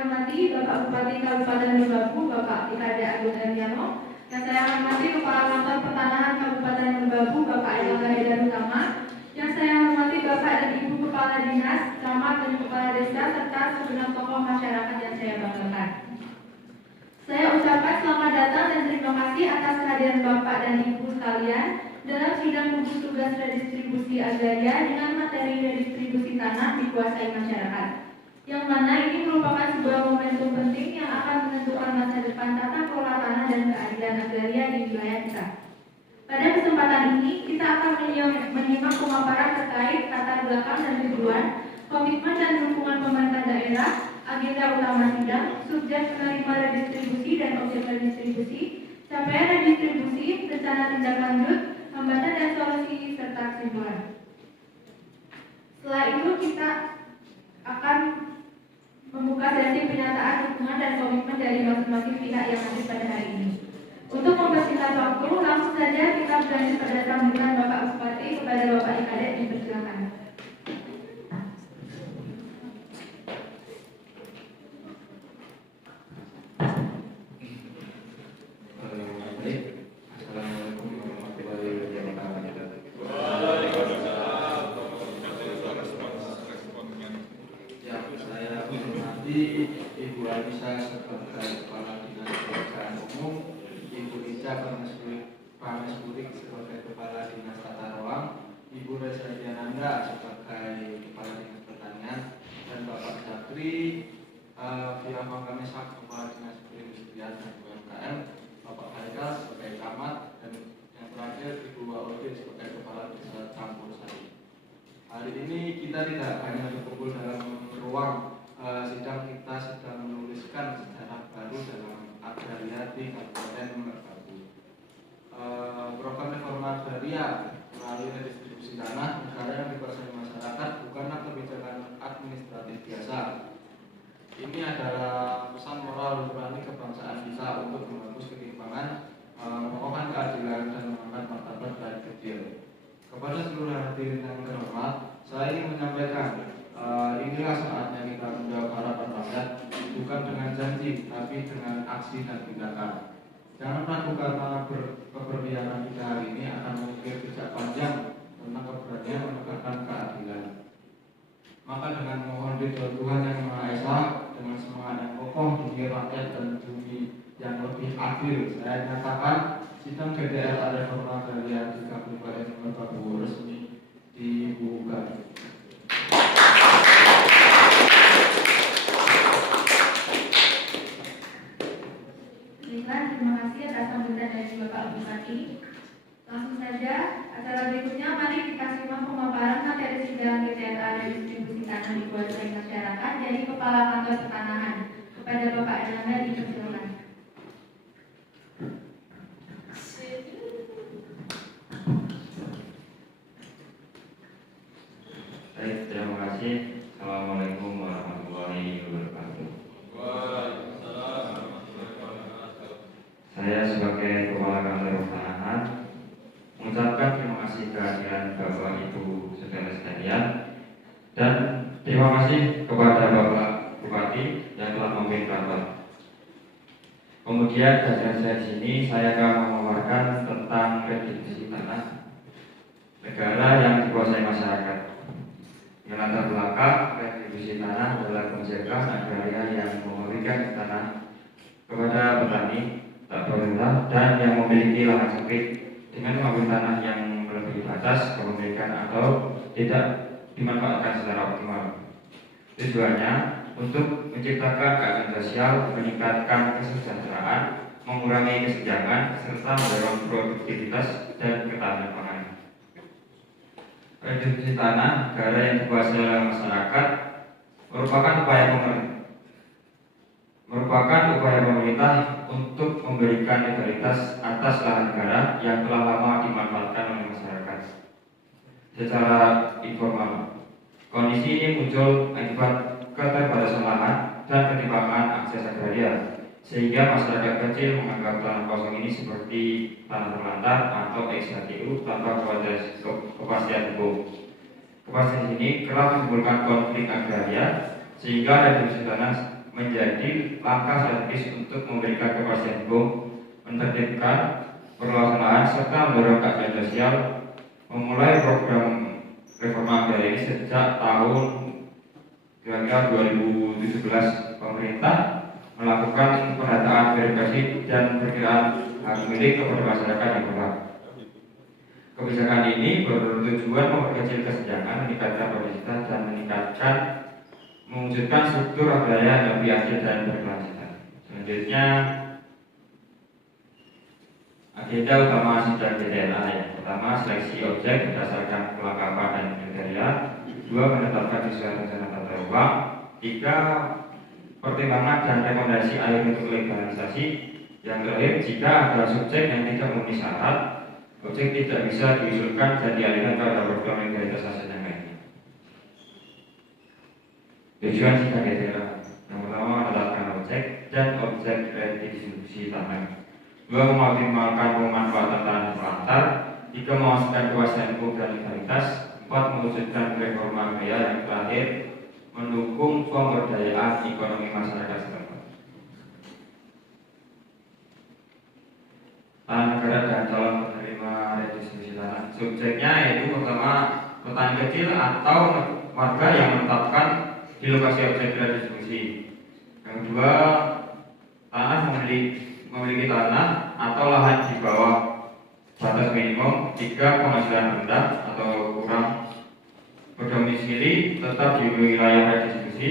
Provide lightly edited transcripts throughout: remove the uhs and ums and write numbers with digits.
hormati Bapak Bupati Kabupaten Merbabu, Bapak Ikade Agung Darmiano. Yang saya hormati Kepala Kantor Pertanahan Kabupaten Merbabu, Bapak Airlangga Haidar Utama. Yang saya hormati Bapak dan Ibu Kepala Dinas, Camat dan Kepala Desa, serta segenap tokoh masyarakat yang saya banggakan. Saya ucapkan selamat datang dan terima kasih atas kehadiran Bapak dan Ibu sekalian dalam sidang gugus tugas redistribusi agraria dengan materi redistribusi tanah dikuasai masyarakat. Yang mana ini merupakan sebuah momentum penting yang akan menentukan masa depan tata kelola tanah dan keadilan agraria di wilayah kita. Pada kesempatan ini, kita akan menyimak pemaparan terkait latar belakang dan tujuan, komitmen dan dukungan pemerintah daerah, agenda utama sidang, subjek penerima redistribusi dan objek redistribusi, capaian redistribusi, rencana tindak lanjut, hambatan dan solusi, serta kesimpulan. Setelah itu kita akan membuka sesi pernyataan dukungan dan komitmen dari masing-masing pihak yang hadir pada hari ini. Untuk mempersingkat waktu, langsung saja kita berlanjut pada sambutan Bapak Bupati kepada Bapak Ikade, dipersilakan. Assalamualaikum warahmatullahi wabarakatuh. Yang saya hormati Ibu Alisa sebagai Kepala Dinas Pekerjaan Umum, Ibu Ica Prameswuri sebagai Kepala Dinas Tata Ruang, Ibu Reza Diananda sebagai Kepala Dinas Pertanian, dan Bapak Zakri via Pangkamisak Kepala Dinas Perindustrian dan UMKM, Bapak Haikal sebagai camat, dan yang terakhir Ibu Waudin sebagai Kepala Desa Campur Sari. Hari ini kita tidak hanya berkumpul dalam ruang sidang, kita sedang menuliskan sejarah baru dalam agraria di Kabupaten Merbabu. Program reforma agraria melalui redistribusi tanah negara yang dikuasai masyarakat bukanlah kebijakan administratif biasa. Ini adalah pesan moral nurani kebangsaan kita untuk menghapus ketimpangan, mengokohkan keadilan, dan mengangkat martabat rakyat kecil. Kepada seluruh hadirin yang terhormat, saya ingin menyampaikan inilah saatnya kita menjawab harapan rakyat, bukan dengan janji, tapi dengan aksi dan tindakan. Jangan ragu karena keberpihakan kita hari ini akan mengukir jejak panjang tentang keberanian menegakkan keadilan. Maka dengan mohon ridho Tuhan Yang Maha Esa, dengan semangat yang kokoh demi rakyat dan bumi yang lebih adil, saya nyatakan sidang DPR Reforma Agraria di Kabupaten Merbabu resmi dibuka. Terima kasih atas sambutan dari Bapak Bupati. Langsung saja, acara berikutnya mari kita simak pemaparan materi sidang DPR redistribusi tanah dikuasai masyarakat dari Kepala Kantor Pertanahan. Kepada Bapak Airlangga, dipersilakan. Baik, terima kasih. Assalamualaikum warahmatullahi wabarakatuh. Saya sebagai Kepala Kantor Pertanahan mengucapkan terima kasih kehadiran Bapak Ibu saudara sekalian, dan terima kasih kepada Bapak Bupati yang telah memimpin rapat. Kemudian kehadiran saya di sini, saya akan memaparkan tentang redistribusi tanah negara yang dikuasai masyarakat. Yang latar belakang redistribusi tanah adalah kebijakan agraria yang memberikan tanah kepada petani tak pemerintah dan yang memiliki lahan sempit dengan mengambil tanah yang melebihi batas kepemilikan atau tidak dimanfaatkan secara optimal. Tujuannya untuk menciptakan keadilan sosial, meningkatkan kesejahteraan, mengurangi kesenjangan, serta mendorong produktivitas dan ketahanan pangan. Redistribusi tanah negara yang dikuasai oleh masyarakat merupakan upaya pemerintah untuk memberikan legalitas atas lahan negara yang telah lama dimanfaatkan oleh masyarakat secara informal. Kondisi ini muncul akibat keterbatasan lahan dan ketimpangan akses agraria, sehingga masyarakat kecil menganggap tanah kosong ini seperti tanah terlantar atau ex-HTU tanpa kepastian hukum. Kepastian ini kerap menimbulkan konflik agraria, sehingga redistribusi tanah menjadi langkah strategis untuk memberikan kepastian hukum, menertibkan perluasan lahan serta mendorong keadilan sosial. Memulai program reforma agraria ini sejak tahun kira-kira 2017, pemerintah melakukan pendataan, verifikasi dan perkiraan hak milik kepada masyarakat yang berhak. Kebijakan ini bertujuan memperkecil kesenjangan, meningkatkan produktivitas dan mewujudkan struktur agraria yang lebih adil dan berkelanjutan. Selanjutnya, agenda utama sidang DDLA yang pertama, seleksi objek berdasarkan kelengkapan dan kriteria. 2. Menetapkan sesuai rencana tata ruang. 3. Pertimbangan dan rekomendasi akhir untuk legalisasi. Yang terakhir, jika ada subjek yang tidak memenuhi syarat, objek tidak bisa diusulkan dan dialihkan pada program legalitas aset yang lainnya. Tujuan sidang DDLA yang pertama, menetapkan objek dan objek redistribusi tanah. 2. Mengoptimalkan pemanfaatan tanah terlantar. 3. Memastikan kepastian hukum dan legalitas. 4. Mewujudkan reforma agraria. Yang terakhir, mendukung pemberdayaan ekonomi masyarakat setempat. Tanah negara dan calon penerima redistribusi tanah. Subjeknya yaitu pertama, petani kecil atau warga yang menetapkan di lokasi objek redistribusi. Yang kedua, tanah memiliki tanah atau lahan di bawah batas minimum. 3. Penghasilan rendah atau kurang, berdomisili tetap di wilayah redistribusi.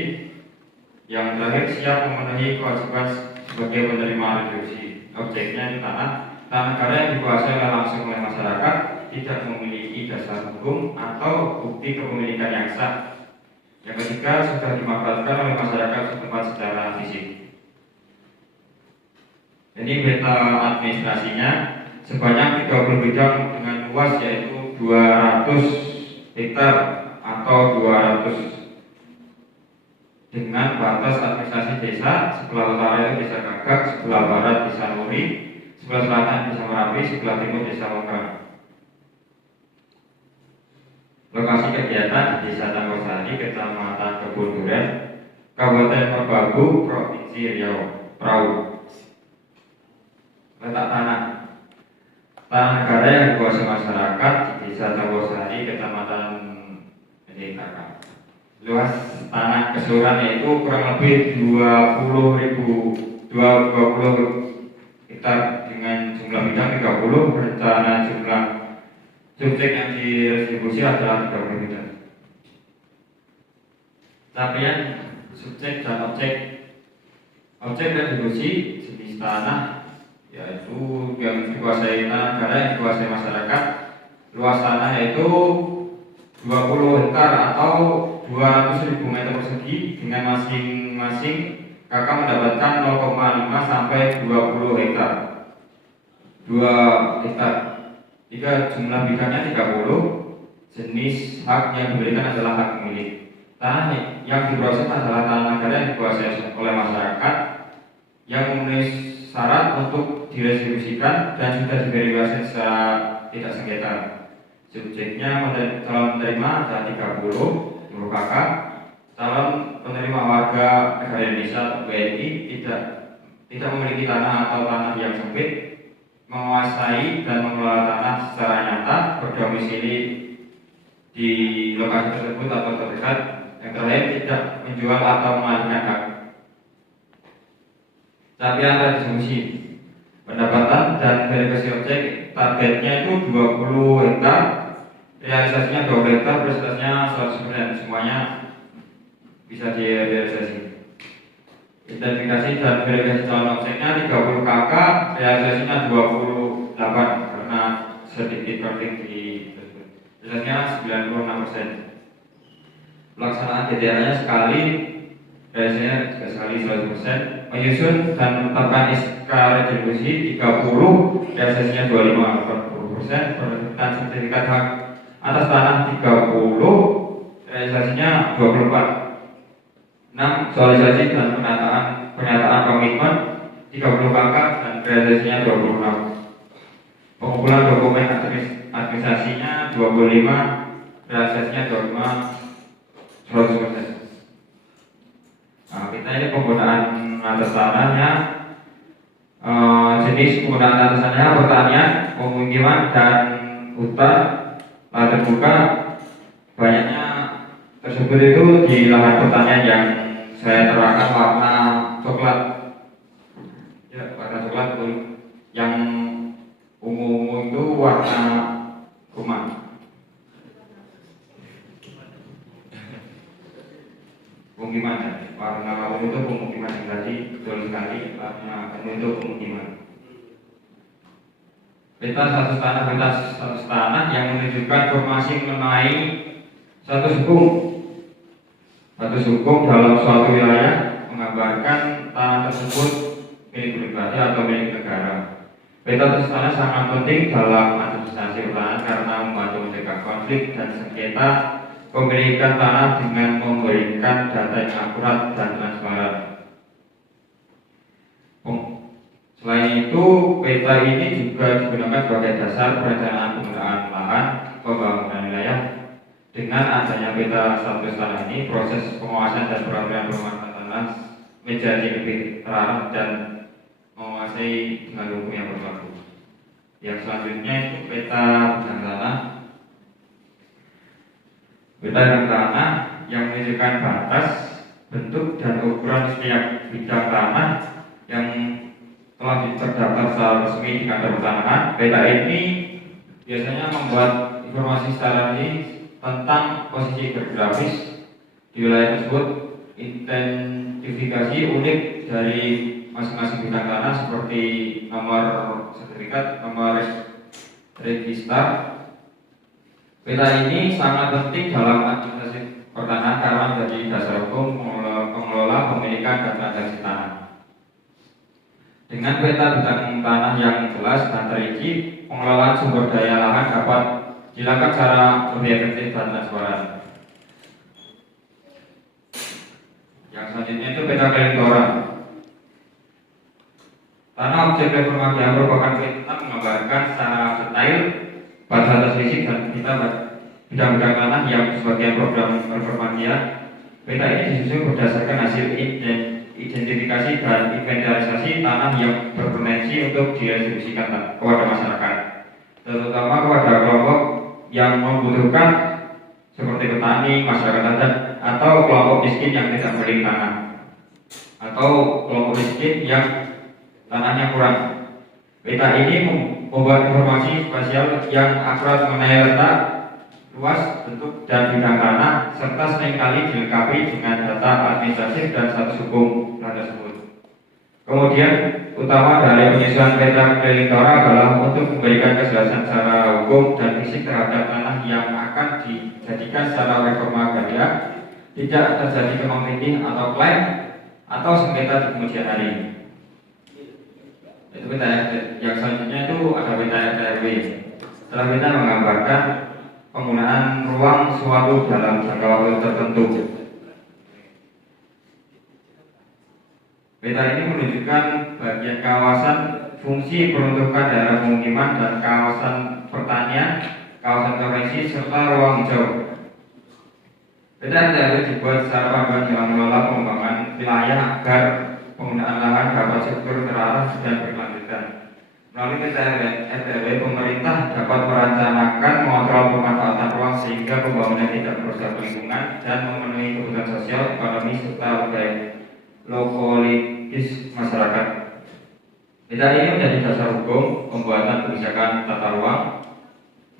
Yang terakhir, siap memenuhi kewajiban sebagai penerima redistribusi. Objeknya itu tanah negara yang dikuasai langsung oleh masyarakat, tidak memiliki dasar hukum atau bukti kepemilikan yang sah. Yang ketiga, sudah dimanfaatkan oleh masyarakat setempat secara fisik. Ini peta administrasinya sebanyak 30 bidang dengan luas yaitu 200 hektar atau 200 dengan batas administrasi desa. Sebelah utara itu desa Gagak, sebelah barat desa Nuri, sebelah selatan desa Merapi, sebelah timur desa Wongkang. Lokasi kegiatan di desa Tanggosari, kecamatan Kebun Duren, Kabupaten Merbabu, Provinsi Riau. Letak tanah negara yang dikuasai masyarakat di desa Tanggosari, kecamatan Kakak. Luas tanah keseluruhan yaitu kurang lebih 20 hektar dengan jumlah bidang 30. Rencana jumlah subjek yang didistribusi adalah 30 hektar. Capaian subjek dan objek distribusi jenis tanah yaitu yang dikuasai tanah negara yang dikuasai masyarakat. Luas tanah yaitu 20 hektar atau 200.000 meter persegi dengan masing-masing kakak mendapatkan 0,5 sampai 20 hektar. 2 hektar. 3. Jumlah bidangnya 30. Jenis hak yang diberikan adalah hak milik. Tanah yang diproses adalah tanah negara yang dikuasai oleh masyarakat yang memenuhi syarat untuk didistribusikan dan sudah diverifikasi secara tidak sengketa. Subjeknya calon penerima ada 30 kakak. Calon penerima warga negara Indonesia atau WNI tidak memiliki tanah atau tanah yang sempit, menguasai dan mengelola tanah secara nyata, berdomisili di lokasi tersebut atau terdekat. Yang terakhir, tidak menjual atau mengalihkan hak. Capaian redistribusi pendapatan dan verifikasi objek targetnya itu 20 hektar, realisasinya 20 hektar, presentasinya 100%, semuanya bisa direalisasi. Identifikasi dan verifikasi calon objeknya 30 KK, realisasinya 28 karena sedikit coding di tersebut. Realisasinya 96%. Pelaksanaan DDR-nya sekali, realisasinya juga sekali 100%. Menyusun dan menetapkan SK redistribusi 30, realisasinya 25-40%. Penerbitan sertifikat hak atas tanah 30, realisasinya 24. 6. Visualisasi dan pernyataan komitmen 30 KK dan realisasinya 26. Pengumpulan dokumen administrasinya 25, realisasinya 25 100%. Nah, kita ini penggunaan atas tanahnya, jenis penggunaan atas tanahnya pertanian, pemukiman dan hutan, lahan terbuka. Banyaknya tersebut itu di lahan pertanian yang saya terangkan warna coklat. Ya, warna coklat itu yang ungu-ungu itu warna rumah. Pemukiman ya, warna ungu itu pemukiman yang tadi betul sekali, warna ungu itu pemukiman. Peta status tanah yang menunjukkan informasi mengenai status hukum dalam suatu wilayah, menggambarkan tanah tersebut milik pribadi atau milik negara. Peta status tanah sangat penting dalam administrasi pertanian karena membantu mencegah konflik dan sengketa pemilikan tanah dengan memberikan data yang akurat dan transparan. Selain itu, peta ini juga digunakan sebagai dasar perencanaan penggunaan lahan, pembangunan wilayah. Dengan adanya peta status tanah ini, proses pengawasan dan peraturan perumahan tanah menjadi lebih terarah dan menguasai dengan hukum yang berlaku. Yang selanjutnya itu peta bidang tanah. Peta bidang tanah yang menunjukkan batas, bentuk dan ukuran setiap bidang tanah yang telah terdaftar secara resmi di kantor pertanahan. Peta ini biasanya membuat informasi secara tentang posisi geografis di wilayah tersebut, identifikasi unik dari masing-masing bidang tanah seperti nomor sertifikat, nomor register. Peta ini sangat penting dalam administrasi pertanahan karena menjadi dasar hukum pengelola pemilikan dan transaksi tanah. Dengan peta bidang tanah yang jelas dan terinci, pengelolaan sumber daya lahan dapat dilakukan secara lebih efektif dan transparan. Yang selanjutnya itu peta elektoral. Tanah objek reformasi yang merupakan peta menggambarkan secara detail batas fisik dan bidang-bidang tanah yang sebagai program reformasi. Peta ini disusun berdasarkan hasil identifikasi dan inventarisasi tanah yang berpotensi untuk didistribusikan kepada masyarakat, terutama kepada kelompok yang membutuhkan seperti petani, masyarakat adat, atau kelompok miskin yang tidak memiliki tanah, atau kelompok miskin yang tanahnya kurang. Peta ini membuat informasi spasial yang akurat mengenai letak, luas, bentuk, dan bidang tanah, serta seringkali dilengkapi dengan data administratif dan status hukum tanah tersebut. Kemudian, utama dari penyusunan peta elektoral adalah untuk memberikan kejelasan secara hukum dan fisik terhadap tanah yang akan dijadikan secara reforma agraria, tidak terjadi konflik atau klaim atau sengketa di kemudian hari. Itu peta yang selanjutnya itu ada peta RW. Setelah peta menggambarkan penggunaan ruang suatu dalam jangka waktu tertentu. Peta ini menunjukkan bagian kawasan, fungsi peruntukan daerah pemukiman dan kawasan pertanian, kawasan konvensi serta ruang hijau. Peta RW dibuat secara panduan dalam mengelola pengembangan wilayah agar penggunaan lahan dapat struktur terarah dan berkelanjutan. Melalui peta RW, pemerintah dapat merencanakan mengontrol pemanfaatan ruang sehingga pembangunan tidak merusak lingkungan dan memenuhi kebutuhan sosial, ekonomi, serta lokologis masyarakat. Peta ini menjadi dasar hukum pembuatan kebijakan tata ruang,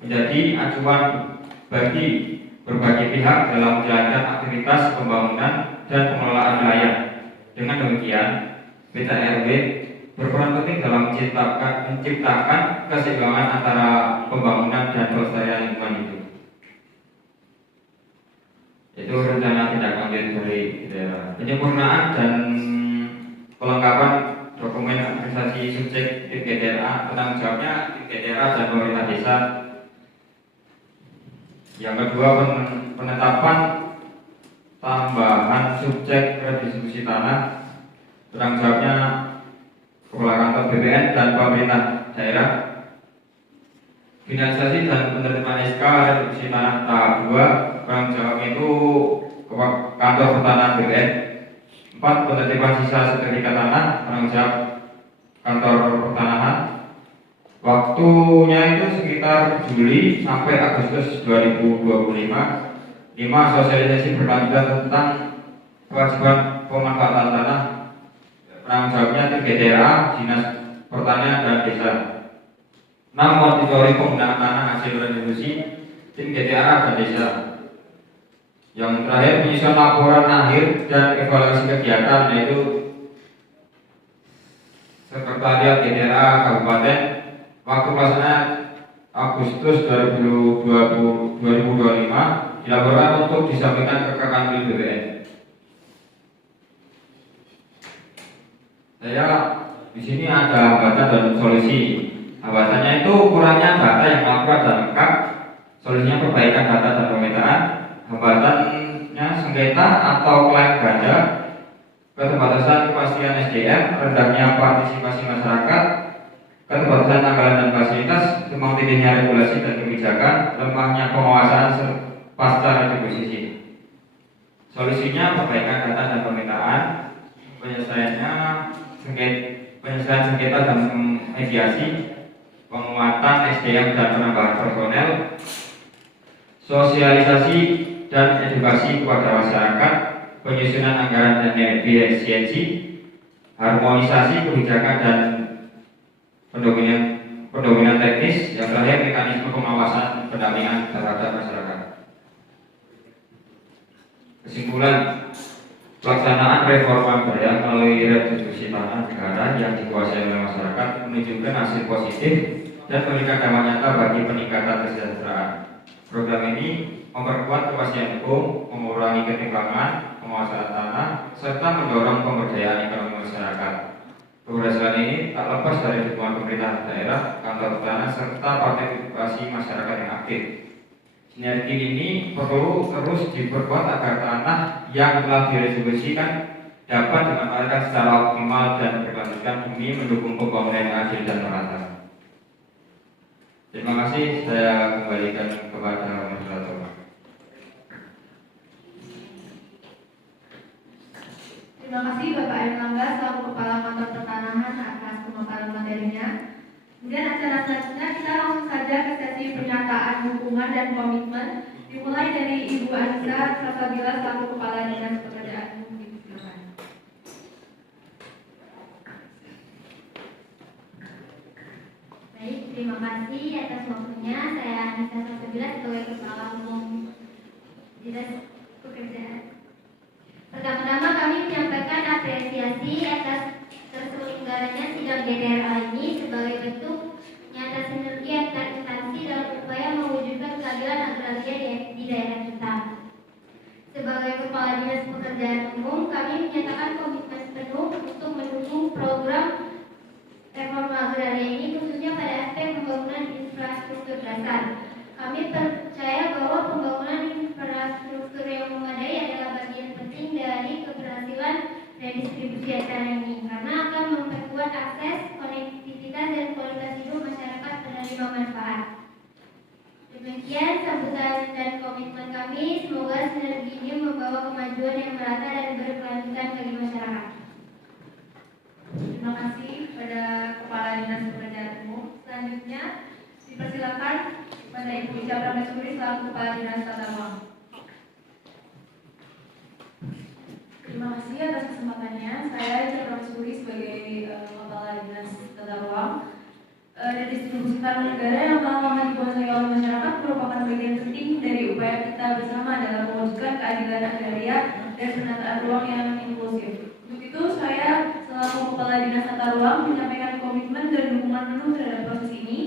menjadi acuan bagi berbagai pihak dalam menjalankan aktivitas pembangunan dan pengelolaan wilayah. Dengan demikian, peta RW berperan penting dalam menciptakan keseimbangan antara pembangunan dan pelestarian lingkungan itu. Itu rencana tindak lanjut dari daerah. Penyempurnaan dan pelengkapan dokumen administrasi subjek TPDRA, penanggung jawabnya TPDRA dan pemerintah desa. Yang kedua, penetapan tambahan subjek redistribusi tanah, penanggung jawabnya Kepala Kantor BPN dan pemerintah daerah. Finalisasi dan penerbitan SK redistribusi tanah tahap 2, penanggung jawab itu Kantor Pertanahan BPN. 4. Penertiban sisa sertifikat tanah penanggung jawab kantor pertanahan. Waktunya itu sekitar Juli sampai Agustus 2025. 5. Sosialisasi berkelanjutan tentang kewajiban pemanfaatan tanah. Penanggung jawabnya tim GTRA, Dinas Pertanian dan Desa. 6. Monitoring penggunaan tanah hasil retribusi, tim GTRA dan Desa. Yang terakhir, penyusunan laporan akhir dan evaluasi kegiatan, yaitu Sekretariat GTRA Kabupaten. Waktu pelaksanaan Agustus 2025 dilaporkan untuk disampaikan ke Kanwil BPN. Saya di sini ada hambatan dan solusi. Hambatannya itu kurangnya data yang akurat dan lengkap. Solusinya perbaikan data dan pemetaan. Hambatannya sengketa atau klaim ganda, keterbatasan kepastian SDM, rendahnya partisipasi masyarakat, keterbatasan anggaran dan fasilitas, tumpang tindihnya regulasi dan kebijakan, lemahnya pengawasan pasca retribusi. Solusinya perbaikan data dan pemetaan, penyelesaian sengketa dan mediasi, penguatan SDM dan penambahan personel, sosialisasi dan edukasi kepada masyarakat, penyusunan anggaran dan efisiensi, harmonisasi kebijakan dan pendominan teknis, yang terakhir mekanisme pengawasan pendampingan terhadap masyarakat. Kesimpulan, pelaksanaan reforma agraria melalui retribusi tanah negara yang dikuasai oleh masyarakat menunjukkan hasil positif dan memberikan dampak nyata bagi peningkatan kesejahteraan. Program ini memperkuat kepastian hukum, mengurangi ketimpangan, penguasaan tanah, serta mendorong pemberdayaan ekonomi masyarakat. Keberhasilan ini tak lepas dari dukungan pemerintah daerah, kantor tanah, serta partisipasi masyarakat yang aktif. Sinergi ini perlu terus diperkuat agar tanah yang telah diretribusikan dapat dimanfaatkan secara optimal dan berkelanjutan demi mendukung pembangunan yang adil dan merata. Terima kasih, saya kembalikan kepada moderator. Terima kasih Bapak Erlangga selaku Kepala Kantor Pertanahan atas pemaparan materinya. Kemudian acara selanjutnya kita langsung saja ke sesi pernyataan dukungan dan komitmen, dimulai dari Ibu Anissa Salsabila selaku Kepala Dinas Pekerjaan Umum. Silakan. Baik, terima kasih atas waktunya. Saya Anissa Salsabila sebagai Kepala Umum Dinas Pekerjaan. Pertama-tama kami menyampaikan apresiasi atas terselenggaranya sidang GTRA ini sebagai bentuk nyata sinergi antar instansi dalam upaya mewujudkan keadilan agraria di daerah kita. Sebagai Kepala Dinas Pekerjaan Umum, kami menyatakan komitmen penuh untuk mendukung program reforma agraria ini, khususnya pada aspek pembangunan infrastruktur dasar. Kami percaya bahwa pembangunan infrastruktur yang memadai adalah bagian penting dari keberhasilan redistribusi acara ini, karena akan memperkuat akses, konektivitas, dan kualitas hidup masyarakat penerima manfaat. Demikian sambutan dan komitmen kami. Semoga sinergi ini membawa kemajuan yang merata dan berkelanjutan bagi masyarakat. Terima kasih kepada Kepala Dinas Pekerjaan Umum. Selanjutnya dipersilakan kepada Ibu Ica Prameswari selaku Kepala Dinas Tata Ruang. Terima kasih atas kesempatannya. Saya Ica Prameswari sebagai Kepala Dinas Tata Ruang. Redistribusi tanah negara yang telah lama dikuasai oleh masyarakat merupakan bagian penting dari upaya kita bersama dalam mewujudkan keadilan agraria dan penataan ruang yang inklusif. Untuk itu, saya selaku Kepala Dinas Tata Ruang menyampaikan komitmen dan dukungan penuh terhadap proses ini.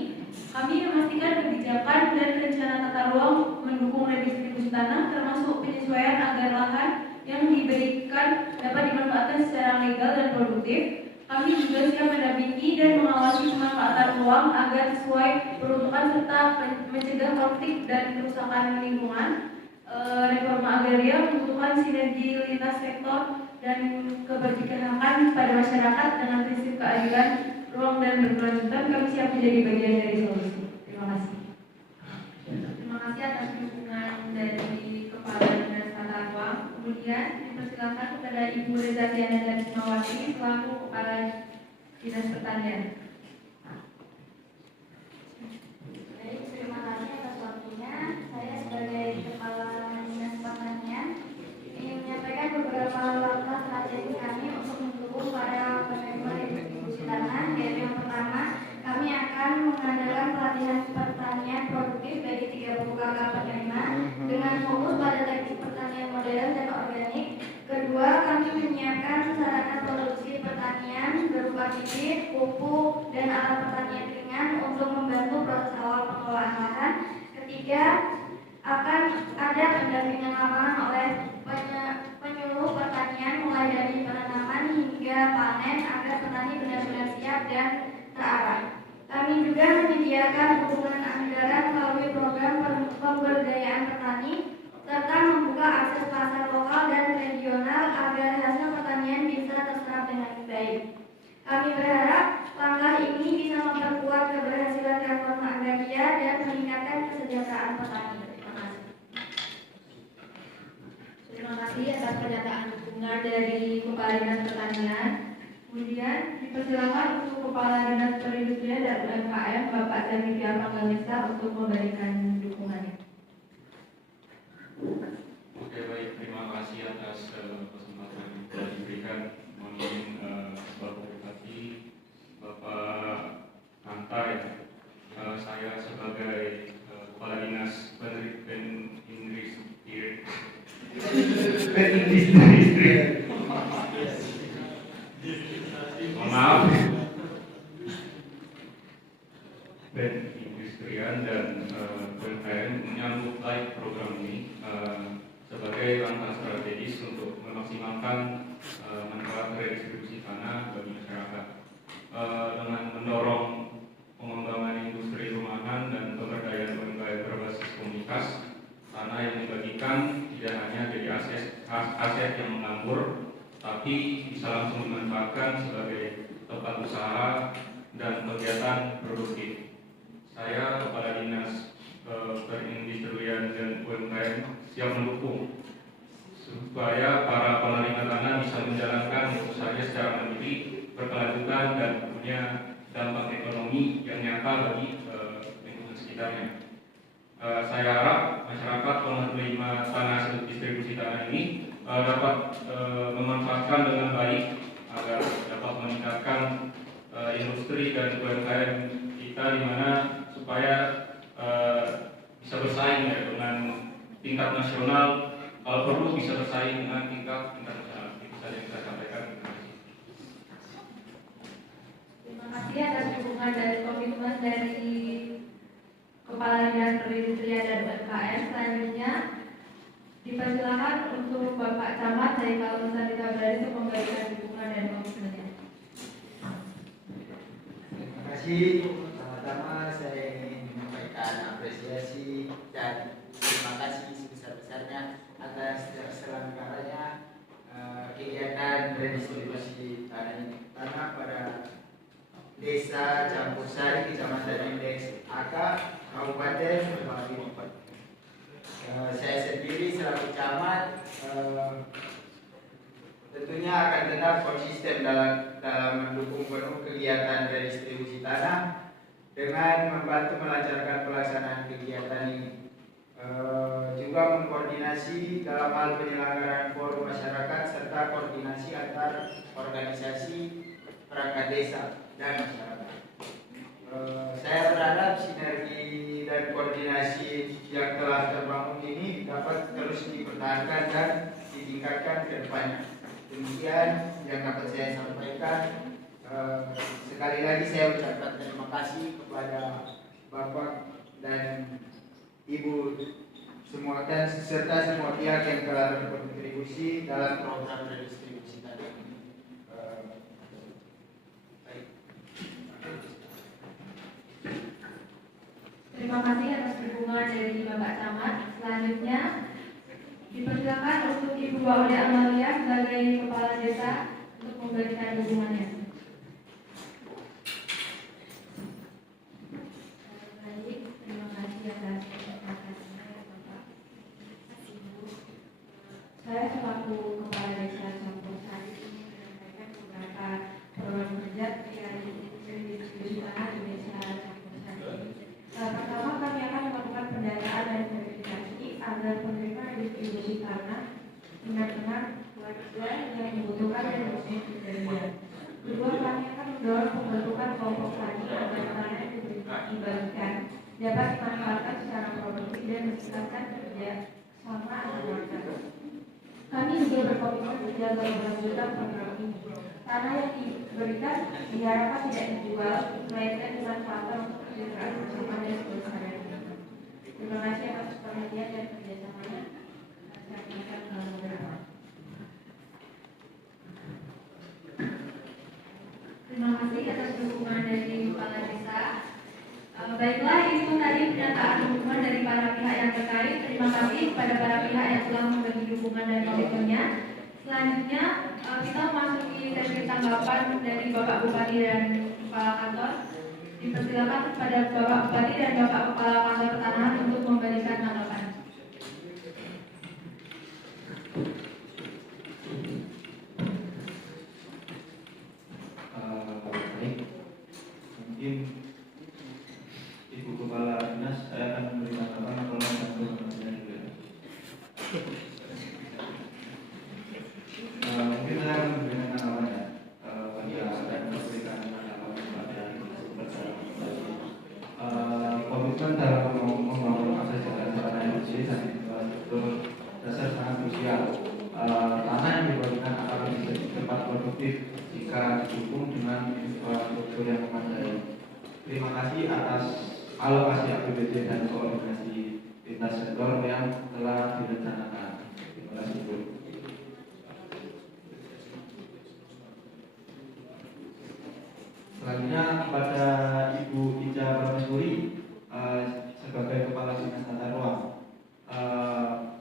Kami memastikan kebijakan dan rencana tata ruang mendukung redistribusi tanah, termasuk penyesuaian agar lahan yang diberikan dapat dimanfaatkan secara legal dan produktif. Kami juga siap mendampingi dan mengawasi pemanfaatan ruang agar sesuai peruntukan serta mencegah konflik dan kerusakan lingkungan. Reforma agraria membutuhkan sinergi lintas sektor dan keberpihakan pada masyarakat dengan prinsip keadilan ruang dan berkelanjutan. Kami siap menjadi bagian dari solusi. Terima kasih. Terima kasih atas dukungan dari Kepala Dinas Tata Ruang. Kemudian Kemudian dipersilakan kepada Ibu Reza Diana Darismawati selaku Kepala Dinas Pertanian. Baik, terima kasih atas waktunya. Saya sebagai Kepala Dinas Pertanian ingin menyampaikan beberapa langkah strategi kami untuk mendukung para penerima distribusi tanah. Yaitu yang pertama, kami akan mengadakan pelatihan pertanian produktif bagi 30 kakak penerima dengan fokus pada teknik pertanian modern dan organik. Kedua, kami menyiapkan sarana produksi pertanian berupa bibit, pupuk, dan alat pertanian ringan untuk membantu proses awal pengelolaan lahan. Ketiga, akan ada pendampingan lapangan oleh penyuluh pertanian mulai dari penanaman hingga panen agar petani benar-benar siap dan terarah. Kami juga menyediakan dukungan anggaran melalui program pemberdayaan petani serta membuka akses pasar lokal dan regional agar hasil pertanian bisa terserap dengan baik. Kami berharap langkah ini bisa memperkuat keberhasilan reforma agraria dan meningkatkan kesejahteraan petani. Terima kasih atas pernyataan dukungan dari Kepala Dinas Pertanian. Kemudian dipersilakan untuk Kepala Dinas Perindustrian dan UMKM Bapak Zanifiar Panggalisa untuk memberikan dukungannya. Oke, baik, terima kasih atas kesempatan yang telah diberikan. Mohon izin berkomunikasi Bapak Hanta ya. Saya sebagai Kepala Dinas Maaf, perindustrian dan UMKM menyambut baik program ini sebagai langkah strategis untuk memaksimalkan manfaat redistribusi tanah bagi masyarakat dengan mendorong pengembangan industri rumahan dan pemberdayaan UMKM berbasis komunitas. Tanah yang dibagikan tidak hanya jadi aset yang menganggur, tapi bisa langsung dimanfaatkan sebagai tempat usaha dan kegiatan produktif. Saya Kepala Dinas Perindustrian dan UMKM siap mendukung supaya para penerima tanah bisa menjalankan usahanya secara mandiri, berkelanjutan dan punya dampak ekonomi yang nyata bagi lingkungan sekitarnya. Saya harap masyarakat penerima tanah hasil distribusi tanah ini dapat memanfaatkan dengan baik agar dapat meningkatkan industri dan UMKM kita, di mana supaya bisa bersaing ya, dengan tingkat nasional, kalau perlu bisa bersaing dengan tingkat internasional. Itu saja yang saya sampaikan. Terima kasih atas dukungan dan komitmen dari Kepala Dinas Perindustrian dan UMKM. Selanjutnya dipersilakan untuk Bapak Camat dari Kawasan Ditabrari untuk memberikan dukungan dan komitmennya. Terima kasih. Pertama-tama saya ingin menyampaikan apresiasi dan terima kasih sebesar-besarnya atas terselenggaranya kegiatan redistribusi tanah pada Desa Campur Sari, Kecamatan Indeks AK, Kabupaten Bali. Saya sendiri selaku camat tentunya akan tetap konsisten dalam mendukung penuh kegiatan redistribusi tanah dengan membantu melancarkan pelaksanaan kegiatan ini. Juga mengkoordinasi dalam hal penyelenggaraan forum masyarakat serta koordinasi antar organisasi perangkat desa dan masyarakat. Saya berharap sinergi dan koordinasi yang telah terbangun ini dapat terus dipertahankan dan ditingkatkan ke depannya. Demikian yang dapat saya sampaikan. Sekali lagi saya ucapkan terima kasih kepada Bapak dan Ibu semua dan serta semua pihak yang telah berkontribusi dalam program redistribusi tadi. Terima kasih atas dukungan dari Bapak Camat. Selanjutnya dipersilakan untuk Ibu Wauli Amalia sebagai Kepala Desa untuk memberikan dukungannya. Baik, terima kasih atas kesempatannya, Bapak. Saya selaku agar penerima redistribusi tanah benar-benar warga yang membutuhkan dan memenuhi kriteria. Kedua, kami akan mendorong pembentukan kelompok tani agar tanah yang dibagikan dapat dimanfaatkan secara produktif dan meningkatkan kerja sama antar warga. Kami juga berkomitmen menjaga keberlanjutan program ini. Tanah yang diberikan diharapkan tidak dijual, melainkan dimanfaatkan untuk kesejahteraan bersama dan kelestarian. Terima kasih atas perhatian dan kerjasamanya. Saya akan beberapa. Terima kasih atas dukungan dari Kepala Desa. Baiklah, itu tadi pernyataan dukungan dari para pihak yang terkait. Terima kasih kepada para pihak yang telah memberi dukungan dan komitmennya. Selanjutnya kita memasuki sesi tanggapan dari Bapak Bupati dan Kepala Kantor. Dipersilakan kepada Bapak Bupati dan Bapak Kepala Kantor Pertanahan untuk memberikan tanggapan. Baik, mungkin Ibu Kepala Dinas, saya akan memberi tanggapan kalau ada pertanyaan juga. Mungkin saya akan memberikan tanggapan ya. Saya memberikan tanggapan kepada komitmen dalam membangun akses jalan sarana yang bersih dan infrastruktur dasar sangat krusial. Tanah yang dibagikan akan menjadi tempat produktif jika didukung dengan infrastruktur yang memadai. Terima kasih atas alokasi APBD dan koordinasi lintas sektor yang telah direncanakan. Terima kasih, Bu. Selanjutnya kepada Ibu Ica Prameswuri sebagai Kepala Dinas Tata Ruang.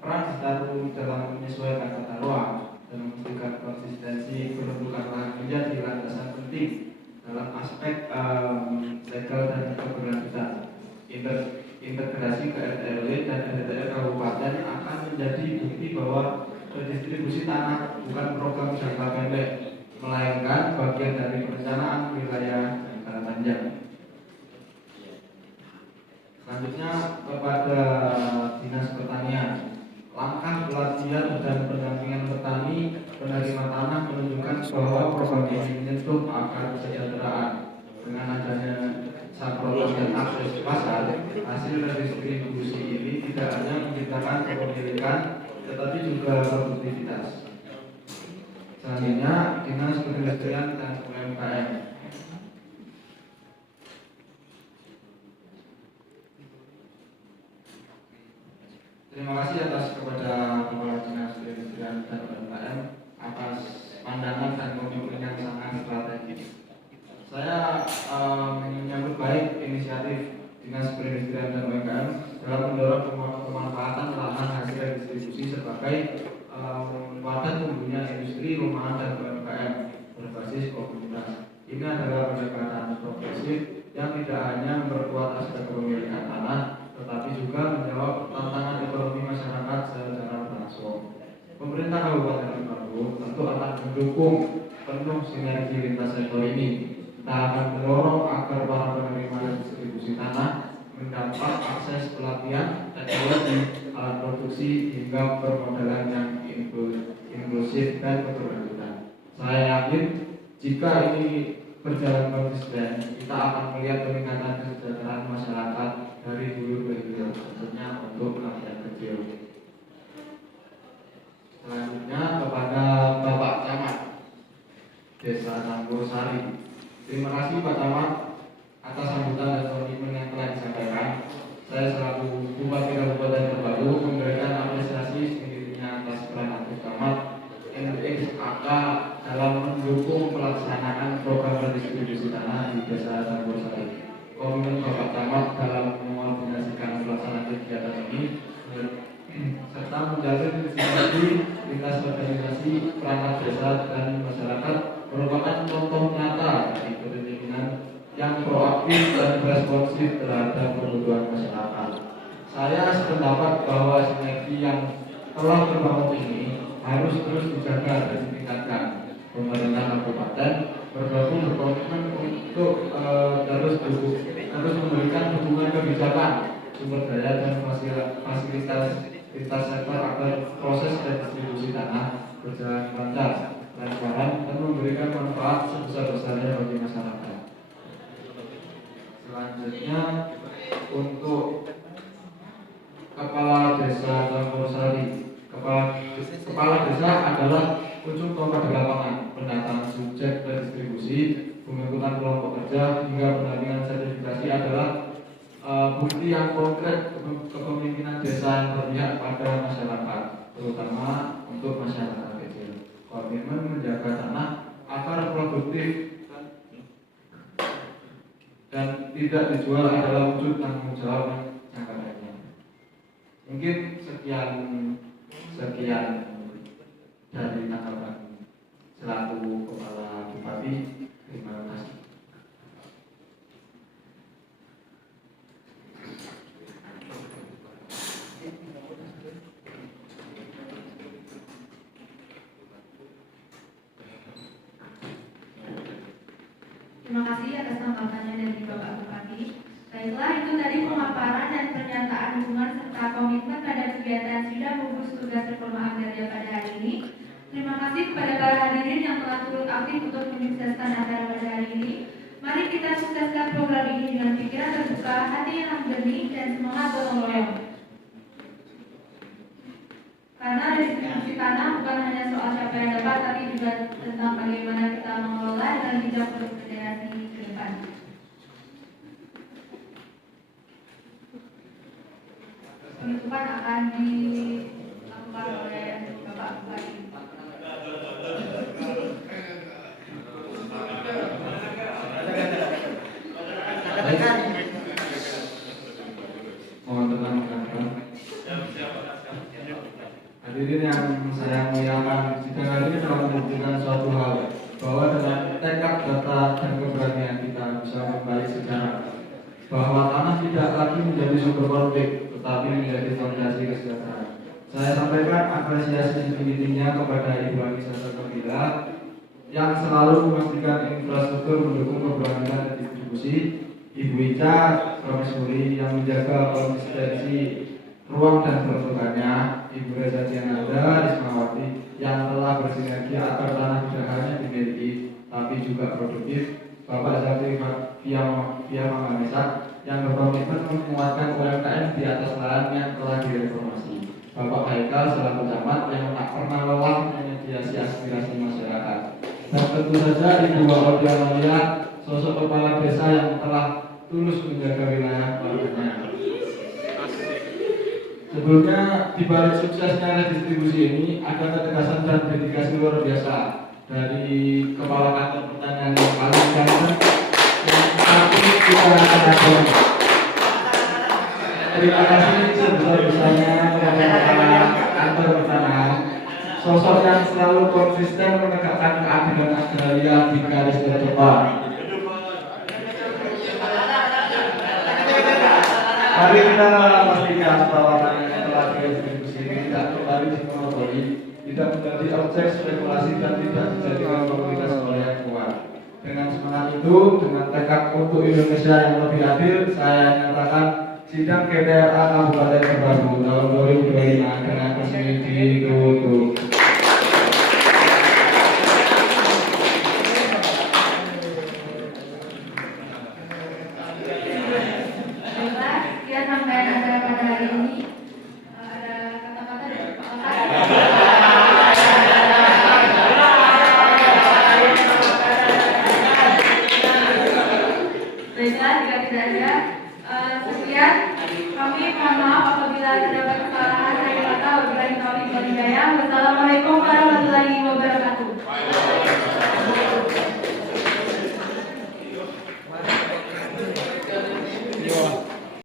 Peran Ditaru dalam menyesuaikan tata ruang dan memastikan konsistensi penuntukan lahan menjadi landasan penting dalam aspek legal dan keberlanjutan. Integrasi ke RT/RW dan RT kabupaten akan menjadi bukti bahwa redistribusi tanah bukan program jangka pendek, melainkan bagian dari perencanaan wilayah jangka panjang. Selanjutnya kepada Dinas Pertanian. Langkah pelatihan dan pendampingan petani penerima tanah menunjukkan bahwa program ini menyentuh akar kesejahteraan. Dengan adanya saprotan dan akses pasar, hasil redistribusi ini tidak hanya menciptakan kepemilikan, tetapi juga produktivitas. Selanjutnya, Dinas Perindustrian dan UMKM. Terima kasih atas kepada Kepala Dinas Perindustrian dan UMKM atas pandangan dan komitmen yang sangat strategis. Saya menyambut baik inisiatif Dinas Perindustrian dan UMKM dalam mendorong pemanfaatan lahan hasil redistribusi sebagai wadah tumbuhnya industri rumahan dan UMKM berbasis komunitas. Ini adalah pendekatan progresif yang tidak hanya memperkuat aspek kepemilikan tanah, tetapi juga menjawab tantangan ekonomi masyarakat secara berlangsung. Pemerintah Kabupaten Lumajang tentu akan mendukung penuh sinergi lintas sektor ini. Kita akan mendorong agar para penerima distribusi tanah mendapat akses pelatihan, teknologi, alat produksi hingga permodalan yang inklusif dan berkelanjutan. Saya yakin jika ini berjalan konsisten, kita akan melihat peningkatan kesejahteraan masyarakat dari hulu ke hilir, tentunya untuk rakyat kecil. Selanjutnya kepada Bapak Camat Desa Nanggosari. Terima kasih Pak Camat atas sambutan dan komitmen yang telah disampaikan. Saya selaku Bupati Kabupaten Terbaru memberikan apresiasi setinggi-tingginya atas peran aktif Camat NXAK dalam mendukung pelaksanaan program redistribusi tanah di Desa Nanggosari. Komitmen Bapak Camat dalam mengkoordinasikan pelaksanaan kegiatan ini serta menjalin sinergi lintas organisasi, perangkat desa dan masyarakat merupakan contoh nyata dari kepemimpinan yang proaktif dan responsif terhadap kebutuhan masyarakat. Saya sependapat bahwa sinergi yang telah terbangun ini harus terus dijaga dan ditingkatkan. Pemerintah kabupaten berkomitmen untuk terus memberikan dukungan kebijakan, sumber daya dan fasilitas lintas sektor agar proses redistribusi tanah berjalan lancar, transparan, dan memberikan manfaat sebesar-besarnya bagi masyarakat. Selanjutnya untuk Kepala Desa Campur-Sari. Kepala Desa adalah ujung tombak di lapangan, pendataan subjek redistribusi, pembentukan kelompok kerja, hingga pendampingan sertifikasi adalah bukti yang konkret kepemimpinan desa yang berpihak pada masyarakat, terutama untuk masyarakat kecil. Komitmen menjaga tanah agar produktif dan tidak dijual adalah wujud tanggung jawab jangka panjang. Mungkin sekian dari tanggapan selaku Kepala Bupati. Terima kasih. Terima kasih atas tanggapannya dari Bapak Bupati. Baiklah, itu tadi pemaparan dan pernyataan dukungan serta komitmen pada kegiatan sidang gugus tugas reforma agraria pada hari ini. Terima kasih kepada para hadirin yang telah turut aktif untuk menyukseskan acara pada hari ini. Mari kita sukseskan program ini dengan pikiran terbuka, hati yang jernih, dan semangat gotong royong. Karena redistribusi tanah bukan hanya soal siapa yang dapat, tapi juga tentang bagaimana kita mengelola dan bijak untuk generasi ke depan. Penutupan akan dilakukan oleh Bapak Bupati. Mohon tenang rekan-rekan. Hadirin yang saya muliakan, sidang hari ini telah membuktikan suatu hal, bahwa dengan tekad, data, dan keberanian kita bisa membalik sejarah, bahwa tanah tidak lagi menjadi sumber konflik, tetapi menjadi fondasi kesejahteraan. Saya sampaikan apresiasi setinggi-tingginya kepada Ibu Anissa Salsabila yang selalu memastikan infrastruktur mendukung keberlanjutan distribusi, Ibu Ica Prameswuri yang menjaga konsistensi ruang dan peruntukannya, Ibu Reza Diananda Rismawati yang telah bersinergi agar tanah tidak hanya dimiliki tapi juga produktif, Bapak Zakri Via Mangamesak yang berkomitmen menguatkan UMKM di atas lahan yang telah direformasi, Bapak Haikal selaku camat yang tak pernah lelah menyediasi aspirasi masyarakat, dan tentu saja Ibu Warodia Malia, sosok kepala desa yang telah tulus menjaga wilayah keluarganya. Sebelumnya, di balik suksesnya redistribusi ini ada ketegasan dan dedikasi luar biasa dari Kepala Kantor Pertanian yang paling ganteng yang tapi kita akan adon. Terima kasih sebesar-besarnya kepada Kepala Kantor Pertanian, sosok yang selalu konsisten menegakkan keadilan agraria di garis terdepan. Mari kita pastikan bahwa tanah yang telah didistribusi ini tidak kembali dimonopoli, tidak menjadi objek spekulasi dan tidak dijadikan komoditas oleh yang kuat. Dengan semangat itu, dengan tekad untuk Indonesia yang lebih adil, saya nyatakan sidang GPRA Kabupaten Terbaru tahun 2025 dengan resmi